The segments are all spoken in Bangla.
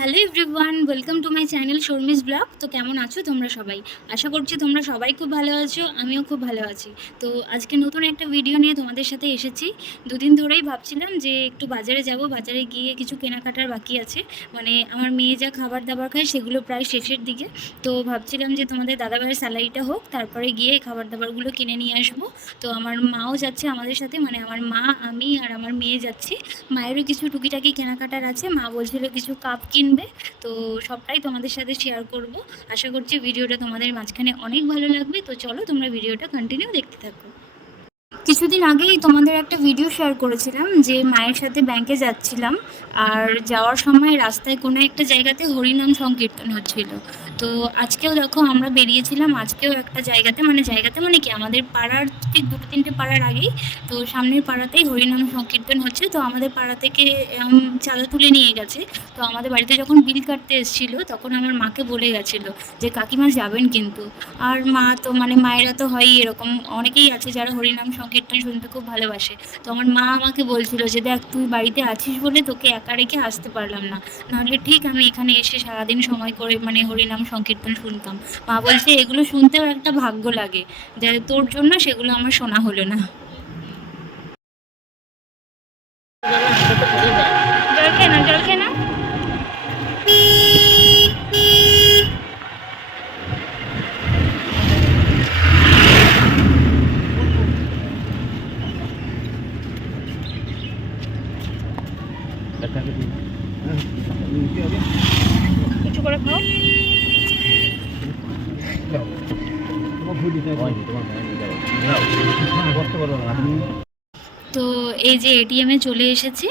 Hello everyone, welcome to my channel Sharmi's blog. তো কেমন আছো তোমরা সবাই? আশা করছি তোমরা সবাই খুব ভালো আছো, আমিও খুব ভালো আছি। তো আজকে নতুন একটা ভিডিও নিয়ে তোমাদের সাথে এসেছি। দুদিন ধরেই ভাবছিলাম যে একটু বাজারে যাব, বাজারে গিয়ে কিছু কেনাকাটার বাকি আছে। মানে আমার মেয়ে যা খাবার দাবার খায় সেগুলো প্রায় শেষের দিকে। তো ভাবছিলাম যে তোমাদের দাদাভাইয়ের স্যালারিটা হোক, তারপরে গিয়ে খাবার দাবারগুলো কিনে নিয়ে আসবো। তো আমার মাও যাচ্ছে আমাদের সাথে, মানে আমার মা, আমি আর আমার মেয়ে যাচ্ছি। মায়েরও কিছু টুকিটাকি কেনাকাটার আছে, মা বলছিল কিছু কাপ কিনবে। তো সবটাই তোমাদের সাথে শেয়ার করব। আশা করছি ভিডিওটা তোমাদের মাঝখানে অনেক ভালো লাগবে। তো চলো তোমরা ভিডিওটা কন্টিনিউ দেখতে থাকো। কিছুদিন আগেই তোমাদের একটা ভিডিও শেয়ার করেছিলাম যে মায়ের সাথে ব্যাংকে যাচ্ছিলাম, আর যাওয়ার সময় রাস্তায় কোনো একটা জায়গাতে হরিনাম সংকীর্তন হচ্ছিল। তো আজকেও দেখো আমরা বেরিয়েছিলাম, আজকেও একটা জায়গাতে মানে কি আমাদের পাড়ার ঠিক দুটো তিনটে পাড়ার আগেই, তো সামনের পাড়াতেই হরিনাম সংকীর্তন হচ্ছে। তো আমাদের পাড়া থেকে চাঁদা তুলে নিয়ে গেছে। তো আমাদের বাড়িতে যখন বিল কাটতে এসেছিলো তখন আমার মাকে বলে গেছিলো যে কাকিমা যাবেন কিন্তু। আর মা তো মায়েরা তো হয়ই এরকম, অনেকেই আছে যারা হরিনাম সংকীর্তন শুনতে খুব ভালোবাসে। তো আমার মা আমাকে বলছিল যে দেখ তুই বাড়িতে আছিস বলে তোকে একা রেখে আসতে পারলাম না, নাহলে ঠিক আমি এখানে এসে সারাদিন সময় করে হরিনাম সংকীর্তন শুনতাম। মা বলছে এগুলো শুনতেও একটা ভাগ্য লাগে, যে তোর জন্য সেগুলো আমার শোনা হলো না। জল খেয়ে না, জল খেয়ে না। কিছু করে খাও। তো এই যে এটিএমে চলে এসেছি।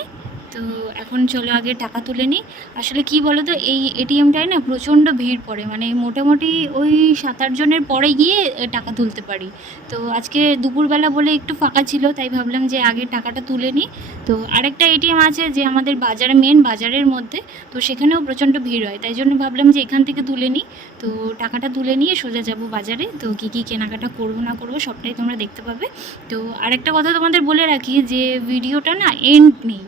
তো এখন চলো আগে টাকা তুলে নিই। আসলে কি বলো তো, এই এটিএমটায় না প্রচণ্ড ভিড় পড়ে, মোটামুটি ওই 7-8 জনের পরে গিয়ে টাকা তুলতে পারি। তো আজকে দুপুরবেলা বলে একটু ফাঁকা ছিল, তাই ভাবলাম যে আগে টাকাটা তুলে নিই। তো আরেকটা এটিএম আছে যে আমাদের বাজারে, মেন বাজারের মধ্যে, তো সেখানেও প্রচণ্ড ভিড় হয়, তাই জন্য ভাবলাম যে এখান থেকে তুলে নিই। তো টাকাটা তুলে নিয়ে সোজা যাব বাজারে। তো কী কী কেনাকাটা করবো না করবো সবটাই তোমরা দেখতে পাবে। তো আরেকটা কথা তোমাদের বলে রাখি যে ভিডিওটা না এন্ড নেই,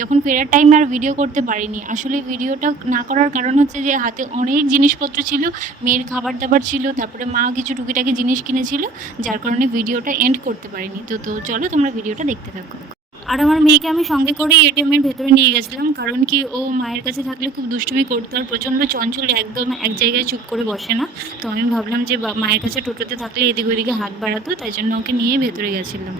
যখন ফেরার টাইমে আর ভিডিও করতে পারিনি। আসলে ভিডিওটা না করার কারণ হচ্ছে যে হাতে অনেক জিনিসপত্র ছিল, মেয়ের খাবার দাবার ছিল, তারপরে মা কিছু টুকিটাকি জিনিস কিনেছিল, যার কারণে ভিডিওটা এন্ড করতে পারিনি। তো চলো তোমরা ভিডিওটা দেখতে থাকো। আর আমার মেয়েকে আমি সঙ্গে করে এটিএমের ভেতরে নিয়ে গেছিলাম, কারণ কি ও মায়ের কাছে থাকলে খুব দুষ্টুমি করতো আর প্রচণ্ড চঞ্চল, একদম এক জায়গায় চুপ করে বসে না। তো আমি ভাবলাম যে মায়ের কাছে টোটোতে থাকলে এদিক ওদিকে হাত বাড়াতো, তাই জন্য ওকে নিয়ে ভেতরে গেছিলাম।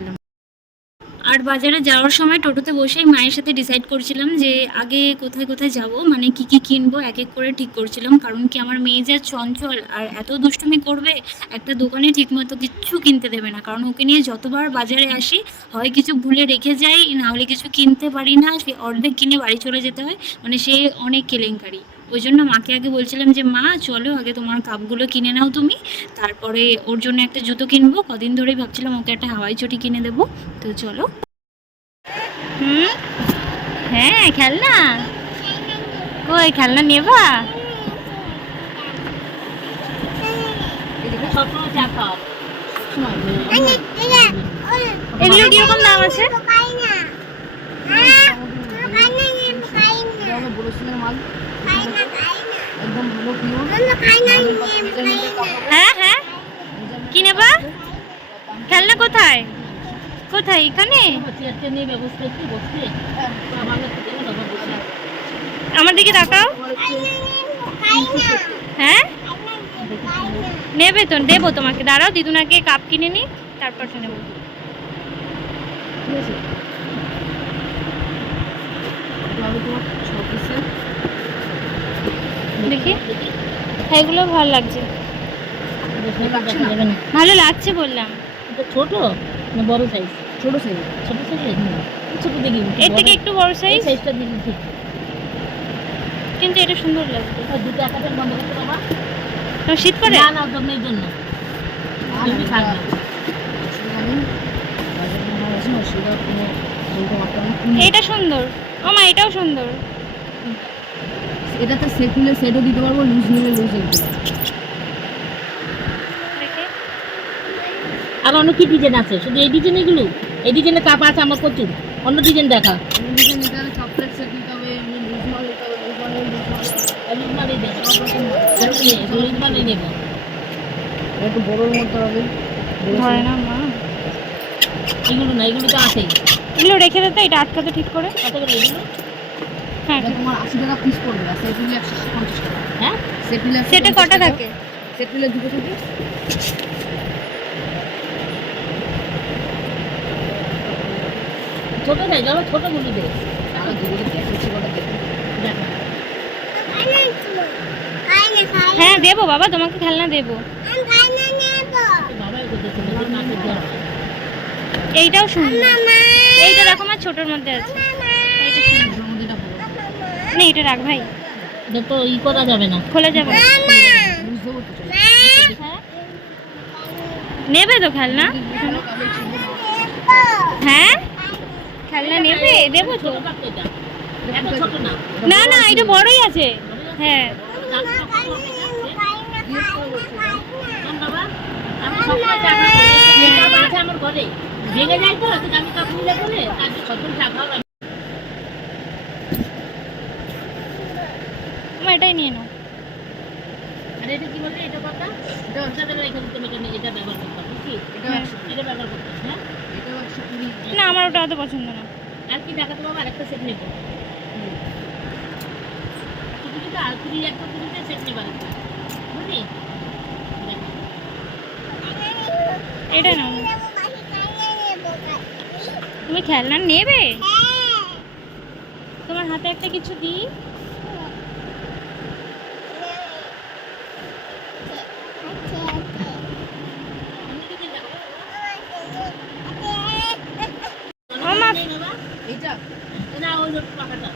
আর বাজারে যাওয়ার সময় টোটোতে বসেই মায়ের সাথে ডিসাইড করছিলাম যে আগে কোথায় কোথায় যাব, কি কি কিনবো এক এক করে ঠিক করছিলাম। কারণ কি আমার মেয়ে যা চঞ্চল আর এত দুষ্টুমি করবে, একটা দোকানে ঠিকমতো কিচ্ছু কিনতে দেবে না। কারণ ওকে নিয়ে যতবার বাজারে আসি হয় কিছু ভুলে রেখে যাই, না হলে কিছু কিনতে পারি না, সে অর্ধেক কিনে বাড়ি চলে যেতে হয়, সে অনেক কেলেঙ্কারি। ওই জন্য মাকে আগে বলছিলাম যে মা চলো আগে তোমার কাপগুলো কিনে নাও তুমি, তারপরে ওর জন্য একটা জুতো কিনবো। কদিন ধরেই ভাবছিলাম ওকে একটা হাওয়াই চটি কিনে দেবো। তো চলো। হ্যাঁ খেলনা, কই খেলনা নেবা? এগুলো কিরকম দাম আছে? হ্যাঁ হ্যাঁ, কি নেবা? খেলনা কোথায় কোথায়? এখানে আমার দিকে তাকাও। হ্যাঁ নেবে তো, দেবো তোমাকে, দাঁড়াও দিদুনাকে কাপ কিনে নি তারপর তো নেবো। দেখি, হ্যাঁ এগুলো ভালো লাগছে, ভালো লাগছে বললাম। ছোট না বড় সাইজ? ছোট সাইজ। ছোট সাইজ, ছোট দেখি, এর থেকে একটু বড় সাইজ সাইজটা দেখি ঠিক, কিন্তু এটা সুন্দর লাগছে। দুটো একাতে বন্ধ করতে বাবা, শীত করে না দমের জন্য তুমি থাকবে। এটা সুন্দর, মামা এটাও সুন্দর। এটাতে সেট নিলে সেটও দিতে পারবো, লুজ নিলে লুজ দিতে পারবো। আর অন্য কি ডিজাইন আছে? শুধু এই ডিজাইন, এগুলো এই ডিজাইনের কাপ আছে আমার প্রচুর, অন্য ডিজাইন দেখা। অন্য ডিজাইন নিতে হলে চকলেট সেট নিতে হবে, লুজ মাল নিতে হবে, লুজ মাল হলুদ বানিয়ে নেবো। একটু বড়োর মধ্যে হবে। হয় না মা, এগুলো না, এগুলো তো আছেই। এগুলো রেখে দে তো, এটা আটকাতে ঠিক করে। কত করে এগুলো? হ্যাঁ, এটা তোমার 80 টাকা পিস পড়বে, আর সেট নিলে 150 টাকা। হ্যাঁ, সেট নিলে সেটা 150 কটা টাকা। থাকে? সেট নিলে দুটো থাকে। ছোট সাইজ, আবার ছোট গুলো দে। তাহলে দুটো দেখেছি কটা দেখি। দেখো হ্যাঁ দেবো বাবা, তোমাকে খেলনা দেবো। বাবা এগুলো দেখো, নিজের মাকে দেওয়া হয়। এইটাও সুন্দর, এইটা দেখো আমার ছোটোর মধ্যে আছে, এইটা সুন্দর। দুটোর মধ্যে এটা বড়। না এটা রাখ ভাই, এটা তো ই করা যাবে না। খোলা যাবে না। বুঝ দেবো তো চাই। হ্যাঁ? নেবে তো খেলনা? ভালো কাজে ছিল। হ্যাঁ খেলনা নেবে, দেবো তো। ছোট পাত্র এটা, এত ছোট না। না না এটা বড়ই আছে। হ্যাঁ দাম কত হবে এটা? শোন বাবা, আমি সবসময় চা খাবো। এই ডাবা আছে আমার ঘরে, ভেঙে যায় তো, তো আমি কাপ নিলে বলে তার সবসময় চা খাবো। আমার এটাই নিয়ে নাও। আর এটা কি বলছে, এটা কথা এটা ওটা দেবে, এখানে তুমি এটা ব্যবহার করতে হবে, বুঝছি? এটা 100, এটা ব্যবহার করতে হবে, হ্যাঁ। এটাও 120। না আমার ওটা অত পছন্দ না। আর কি দেখাতে বাবা, আরেকটা সেট নেব। তুমি কিন্তু আর তুমি একটা পুরোটা সেট নেবে আরেকটা, বুঝলি? দেখো। এটা নাও। তুমি খেলনা নেবে? তোমার হাতে একটা কিছু দিই। ও মা, এইটা না ওই টাকাটা,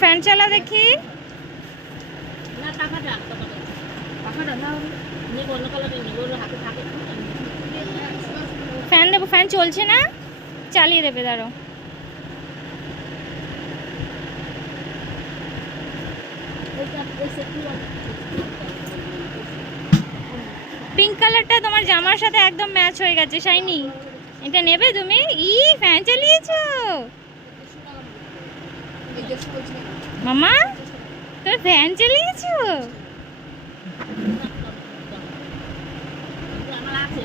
ফ্যান চালা দেখি। না টাকাটা পাখাটা না নিয়ে অন্য কালারের নিয়ে ওর হাতে থাকে। ফ্যান দেবো, ফ্যান চলছে না, চালিয়ে দেবে দাঁড়ো। পিঙ্ক কালারটা তোমার জামার সাথে একদম ম্যাচ হয়ে গেছে, শাইনি। এটা নেবে তুমি? ফ্যান চালিয়েছো এই যে বলছি মামা, তুমি ফ্যান চালিয়েছো? আমার আছে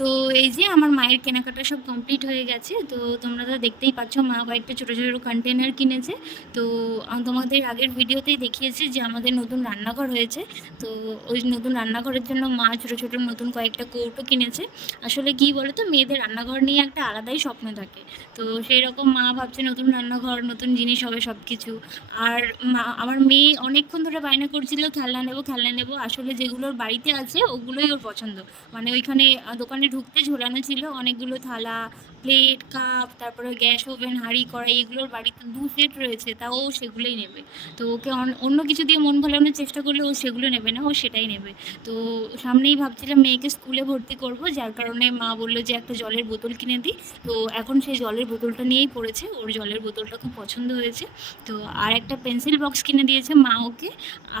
তো এই যে আমার মায়ের কেনাকাটা সব কমপ্লিট হয়ে গেছে। তো তোমরা তো দেখতেই পাচ্ছ, মা কয়েকটা ছোটো ছোটো কন্টেনার কিনেছে। তো তোমাদের আগের ভিডিওতেই দেখিয়েছি যে আমাদের নতুন রান্নাঘর হয়েছে। তো ওই নতুন রান্নাঘরের জন্য মা ছোটো ছোটো নতুন কয়েকটা কৌটো কিনেছে। আসলে কী বলো তো, মেয়েদের রান্নাঘর নিয়ে একটা আলাদাই স্বপ্ন থাকে। তো সেই রকম মা ভাবছে নতুন রান্নাঘর, নতুন জিনিস হবে সব কিছু। আর আমার মেয়ে অনেকক্ষণ ধরে বায়না করছিল খেলনা নেবো খেলনা নেবো। আসলে যেগুলোর বাড়িতে আছে ওগুলোই ওর পছন্দ। মানে ওইখানে দোকানে ঢুকতে ঝোলানো ছিল অনেকগুলো থালা, প্লেট, কাপ, তারপরে গ্যাস ওভেন, হাঁড়ি, কড়াই, এগুলোর বাড়িতে 2 সেট রয়েছে, তাও ও সেগুলোই নেবে। তো ওকে অন্য কিছু দিয়ে মন ভোলানোর চেষ্টা করলে ও সেগুলো নেবে না, ও সেটাই নেবে। তো সামনেই ভাবছিলাম মেয়েকে স্কুলে ভর্তি করব, যার কারণে মা বললো যে একটা জলের বোতল কিনে দিই। তো এখন সেই জলের বোতলটা নিয়েই পড়েছে, ওর জলের বোতলটা খুব পছন্দ হয়েছে। তো আর একটা পেন্সিল বক্স কিনে দিয়েছে মা ওকে,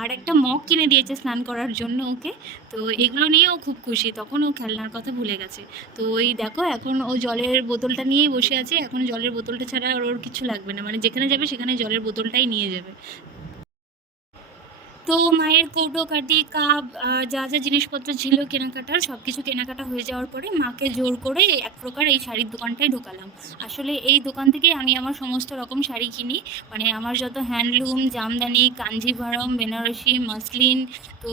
আর একটা মগ কিনে দিয়েছে স্নান করার জন্য ওকে। তো এগুলো নিয়ে ও খুব খুশি, তখন ও খেলনার কথা ভুলে গেছে। তো ওই দেখো এখন ও জলের বোতলটা নিয়েই বসে আছে। এখন জলের বোতলটা ছাড়া আর ওর কিছু লাগবে না, মানে যেখানে যাবে সেখানে জলের বোতলটাই নিয়ে যাবে। তো মায়ের কৌটো কাটি, কাপ, যা যা জিনিসপত্র ছিল কেনাকাটার, সব কিছু কেনাকাটা হয়ে যাওয়ার পরে মাকে জোর করে এক প্রকার এই শাড়ির দোকানটায় ঢোকালাম। আসলে এই দোকান থেকেই আমি আমার সমস্ত রকম শাড়ি কিনি। মানে আমার যত হ্যান্ডলুম, জামদানি, কাঞ্জিভারম, বেনারসি, মসলিন, তো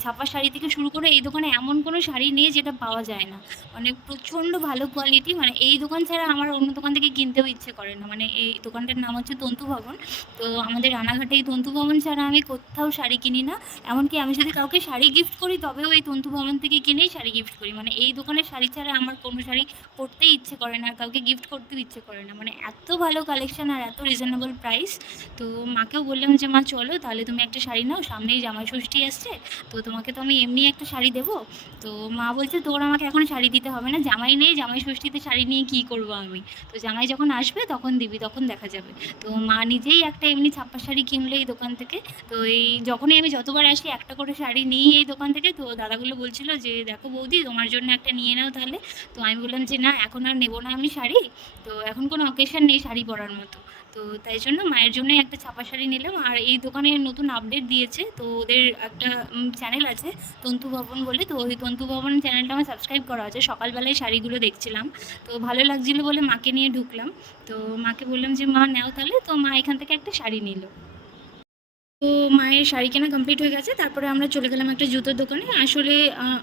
ছাপা শাড়ি থেকে শুরু করে এই দোকানে এমন কোনো শাড়ি নেই যেটা পাওয়া যায় না। মানে প্রচণ্ড ভালো কোয়ালিটি, মানে এই দোকান ছাড়া আমার অন্য দোকান থেকে কিনতেও ইচ্ছে করে না। মানে এই দোকানটার নাম হচ্ছে তন্তু ভবন। তো আমাদের রানাঘাটে এই তন্তু ভবন ছাড়া আমি কোথাও শাড়ি কিনি না। এমনকি আমি যদি কাউকে শাড়ি গিফট করি তবেও এই তন্তু ভবন থেকে কিনেই শাড়ি গিফট করি। মানে এই দোকানের শাড়ি ছাড়া আমার কোনো শাড়ি পরতেই ইচ্ছে করে না, আর কাউকে গিফট করতেও ইচ্ছে করে না। মানে এত ভালো কালেকশন আর এত রিজনেবল প্রাইস। তো মাকেও বললাম যে মা চলো তাহলে তুমি একটা শাড়ি নাও, সামনেই জামাই ষষ্ঠী আসছে, তো তোমাকে তো আমি এমনি একটা শাড়ি দেবো। তো মা বলছে তোর আমাকে এখন শাড়ি দিতে হবে না, জামাই নেই, জামাই ষষ্ঠীতে শাড়ি নিয়ে কী করবো আমি, তো জামাই যখন আসবে তখন দিবি, তখন দেখা যাবে। তো মা নিজেই একটা এমনি ছাপ্পা শাড়ি কিনলো এই দোকান থেকে। তো এই যখনই আমি যতবার আসি একটা করে শাড়ি নিই এই দোকান থেকে, তো দাদাগুলো বলছিল যে দেখো বৌদি তোমার জন্য একটা নিয়ে নাও তাহলে। তো আমি বললাম যে না এখন আর নেবো না আমি শাড়ি, তো এখন কোনো অকেশন নেই শাড়ি পরার মতো। তো তাই জন্য মায়ের জন্যই একটা ছাপা শাড়ি নিলাম। আর এই দোকানে নতুন আপডেট দিয়েছে, তো ওদের একটা চ্যানেল আছে তন্তু ভবন বলে, তো ওই তন্তু ভবন চ্যানেলটা আমার সাবস্ক্রাইব করা আছে। সকালবেলায় শাড়িগুলো দেখছিলাম, তো ভালো লাগছিলো বলে মাকে নিয়ে ঢুকলাম। তো মাকে বললাম যে মা নাও তাহলে, তো মা এখান থেকে একটা শাড়ি নিল। তো মায়ের শাড়ি কেনা কমপ্লিট হয়ে গেছে, তারপরে আমরা চলে গেলাম একটা জুতোর দোকানে। আসলে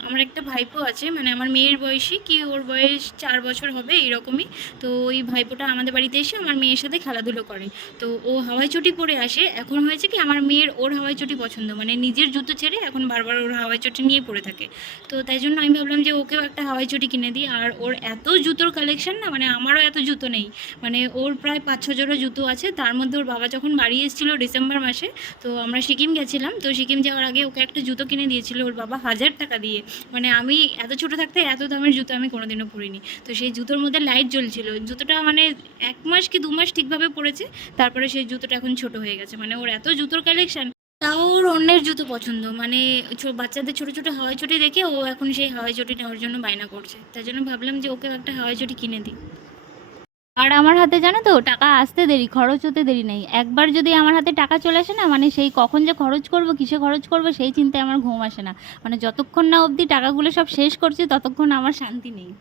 আমার একটা ভাইপো আছে, মানে আমার মেয়ের বয়সী, কি ওর বয়স 4 বছর হবে এইরকমই। তো ওই ভাইপোটা আমাদের বাড়িতে এসে আমার মেয়ের সাথে খেলাধুলো করে। তো ও হাওয়াই চটি পরে আসে। এখন হয়েছে কি আমার মেয়ের ওর হাওয়াই চটি পছন্দ, মানে নিজের জুতো ছেড়ে এখন বারবার ওর হাওয়াই চটি নিয়ে পরে থাকে। তো তাই জন্য আমি ভাবলাম যে ওকেও একটা হাওয়াই চটি কিনে দিই। আর ওর এত জুতোর কালেকশন না, মানে আমারও এত জুতো নেই, মানে ওর প্রায় 5-6 জোড়া জুতো আছে। তার মধ্যে ওর বাবা যখন বাড়ি এসেছিলো ডিসেম্বর মাসে, তো আমরা সিকিম গেছিলাম, তো সিকিম যাওয়ার আগে ওকে একটা জুতো কিনে দিয়েছিল ওর বাবা 1000 টাকা দিয়ে। মানে আমি এত ছোটো থাকতে এত দামের জুতো আমি কোনোদিনও পরিনি। তো সেই জুতোর মধ্যে লাইট জ্বলছিল, জুতোটা মানে 1 মাস কি 2 মাস ঠিকভাবে পরেছে, তারপরে সেই জুতোটা এখন ছোট হয়ে গেছে। মানে ওর এত জুতোর কালেকশন, তাও ওর অন্যের জুতো পছন্দ, মানে বাচ্চাদের ছোটো ছোটো হাওয়াই চটি দেখে ও এখন সেই হাওয়াই চটি নেওয়ার জন্য বায়না করছে। তাই জন্য ভাবলাম যে ওকে একটা হাওয়াই চটি কিনে দিই। আর আমার হাতে জানো তো টাকা আসতে দেরি, খরচ হতে দেরি নেই। একবার যদি আমার হাতে টাকা চলে আসে না, মানে সেই কখন যে খরচ করব, কিসে খরচ করব, সেই চিন্তায় আমার ঘুম আসে না। মানে যতক্ষণ না অবধি টাকাগুলো সব শেষ করছি ততক্ষণ আমার শান্তি নেই।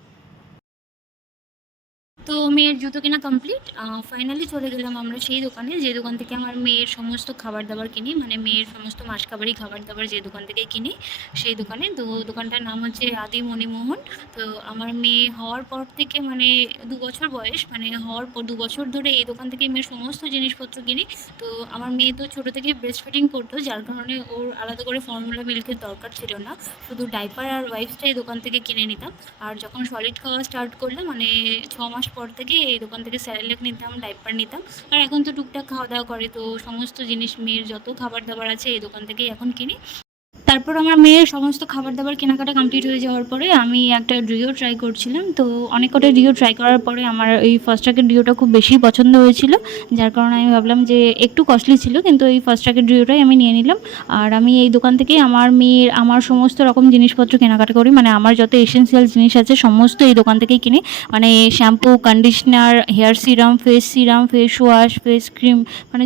তো মেয়ের জুতো কেনা কমপ্লিট। ফাইনালি চলে গেলাম আমরা সেই দোকানে, যে দোকান থেকে আমার মেয়ের সমস্ত খাবার দাবার কিনি, মানে মেয়ের সমস্ত মাসকাবারি খাবার দাবার যে দোকান থেকে কিনি সেই দোকানে। তো দোকানটার নাম হচ্ছে আদি মণিমোহন। তো আমার মেয়ে হওয়ার পর থেকে, মানে 2 বছর বয়স, মানে হওয়ার পর 2 বছর ধরে এই দোকান থেকে মেয়ের সমস্ত জিনিসপত্র কিনি। তো আমার মেয়ে তো ছোটো থেকে ব্রেস্ট ফিডিং করতো, যার কারণে ওর আলাদা করে ফর্মুলা মিল্কের দরকার ছিল না, শুধু ডাইপার আর ওয়াইপসটা এই দোকান থেকে কিনে নিতাম। আর যখন সলিড খাওয়া স্টার্ট করলে, মানে 6 মাস পর থেকে এই দোকান থেকে স্যারেলেক নিতাম, ডাইপার নিতাম। আর এখন তো টুকটাক খাওয়া দাওয়া করে, তো সমস্ত জিনিস মেয়ের যত খাবার দাবার আছে এই দোকান থেকেই এখন কিনি। তারপর আমার মেয়ের সমস্ত খাবার দাবার কেনাকাটা কমপ্লিট হয়ে যাওয়ার পরে আমি একটা ডিও ট্রাই করছিলাম। তো অনেক কটা ডিও ট্রাই করার পরে আমার এই ফার্স্ট ট্র্যাকের ডিওটা খুব বেশি পছন্দ হয়েছিল, যার কারণে আমি ভাবলাম যে একটু কস্টলি ছিল কিন্তু এই ফার্স্ট ট্র্যাকের ডিওটাই আমি নিয়ে নিলাম। আর আমি এই দোকান থেকে আমার মেয়ের আমার সমস্ত রকম জিনিসপত্র কেনাকাটা করি, মানে আমার যত এসেন্সিয়াল জিনিস আছে সমস্ত এই দোকান থেকেই কিনি। মানে shampoo, conditioner, hair serum, face wash, face cream, মানে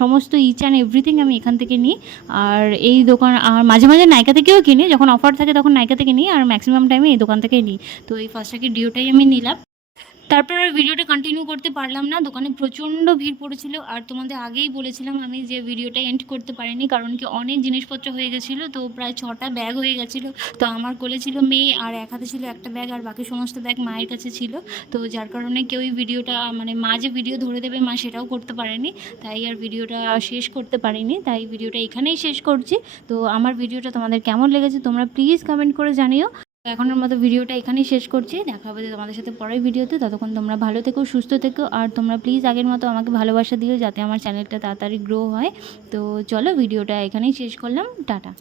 সমস্ত ইচ অ্যান্ড এভরিথিং আমি এখান থেকে নিই। আর এই দোকান, আর মাঝে মাঝে নাইকা থেকেও কিনি, যখন অফার থাকে তখন নাইকা থেকে নিই, আর ম্যাক্সিমাম টাইমে এই দোকান থেকেই নিই। তো এই ফার্স্ট ট্র্যাকের ডিওটাই আমি নিলাম। তারপর আর ভিডিওটা কন্টিনিউ করতে পারলাম না, দোকানে প্রচণ্ড ভিড় পড়েছিল। আর তোমাদের আগেই বলেছিলাম আমি যে ভিডিওটা এন্ড করতে পারিনি, কারণ কি অনেক জিনিসপত্র হয়ে গেছিলো। তো প্রায় 6টা ব্যাগ হয়ে গেছিলো। তো আমার কোলে ছিল মেয়ে, আর এক হাতে ছিল একটা ব্যাগ, আর বাকি সমস্ত ব্যাগ মায়ের কাছে ছিল। তো যার কারণে কেউই ভিডিওটা, মানে মা যে ভিডিও ধরে দেবে মা সেটাও করতে পারেনি, তাই আর ভিডিওটা শেষ করতে পারিনি। তাই ভিডিওটা এখানেই শেষ করছি। তো আমার ভিডিওটা তোমাদের কেমন লেগেছে তোমরা প্লিজ কমেন্ট করে জানিও। তো এখনের মতো ভিডিওটা এখানেই শেষ করছি, দেখা হবে তোমাদের সাথে পরের ভিডিওতে। ততক্ষণ তোমরা ভালো থেকো, সুস্থ থেকো, আর তোমরা প্লিজ আগের মতো আমাকে ভালোবাসা দিও যাতে আমার চ্যানেলটা তাড়াতাড়ি গ্রো হয়। তো চলো ভিডিওটা এখানেই শেষ করলাম, টাটা।